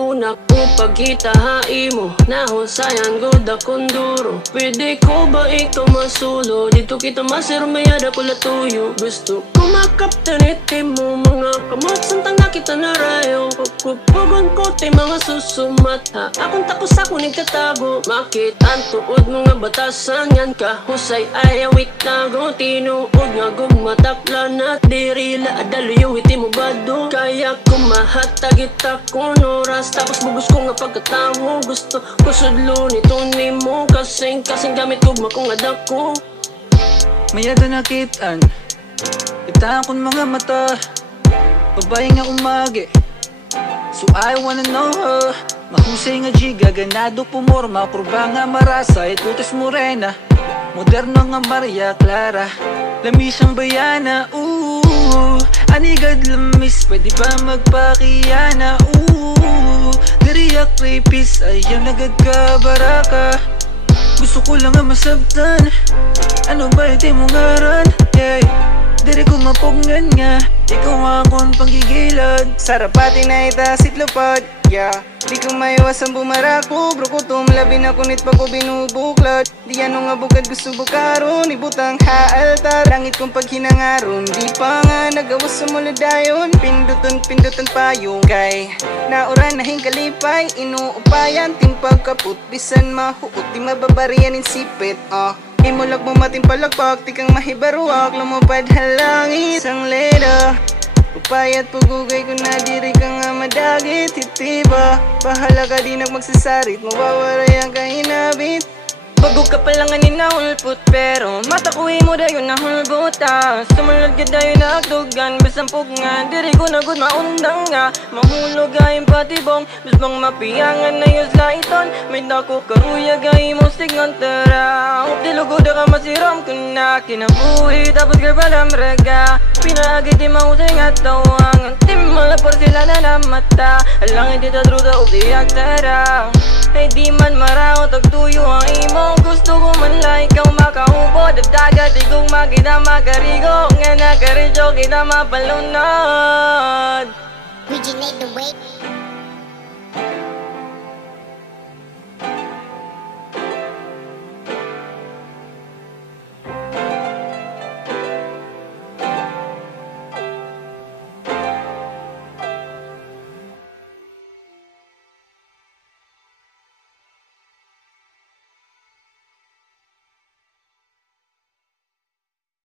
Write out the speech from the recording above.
una ko pagkita haimo, nahusayan gud akong duro. Pwede ko ba ikaw masulo? Dito kita masirmayada ko latuyo. Gusto ko makaptaniti mo mga kamot santang na kita narayo. Kukupugon ko tay mga susumata, akong takos ako nagtatago. Makit ang tuod mga batasan yan kahusay ayaw itago. Tinuod nga gugmataklan at dirila adaluyo iti mo bado. Kaya kumahatag itakon oras tapos bugos ko nga pagkatawo. Gusto ko sudlo nito ni mo kasing gamit kugma kong adak ko. Mayada nakitaan itaan kon mga mata, babae nga umagi. So I wanna know her. Mahusay nga jiga, ganado pumorma, kurba nga marasa, itutis morena, moderno nga Maria Clara, lamisang bayana. Anigad lamis, pwede ba magpakiyana? Diriyak rapist, ayaw nagad ka baraka. Gusto ko lang nga masabtan, ano ba iti mong ngaran? Yeah. Diri ko mapungan nga, ikaw akong panggigilan. Sarapati na itasit lupad, yeah. Di ko maiwasan bumarako, bro ko tumlabi na kunit pa ko binubuklat. Di ano nga bukad gusto bukaron, ibutang haaltar. Langit kong paghinangaron, di pa nga nagawas sa muladayon. Pindutan payong kay nauran na kalipay, inuupayan timpag kaput. Bisan mahuot, di mababarian in sipit, Imulag mo mating palagpak, di kang mahibaruak, lumupad halangit ang leda. Upayat pugugay ko na diri ka nga madagit, hitiba. Bahala ka di magsasarit, mawawaray ang kahinabit. Bago ka palang ninahulput pero matakuhi mo dayon na hulbuta. Sumunod ka dayon na akdugan, bisampog nga diri ko na gud maundang nga. Mahulog ayong patibong, bisbang mapiyangan na yung slaiton. May dako karuya gay mo signal tara. Tilugod ka masiram ko na kinabuhi, tapos ka palam raga. Pinaagay di mahusay nga tawang, tim malapor sila na namata. Alangin di tadruda o di aktara. Ay di man maraot og tuyo ang imo. Gusto ko man lang ikaw makahubo. Dadaga di kong makita makarigo, nga nakaridyo kita mapalunod.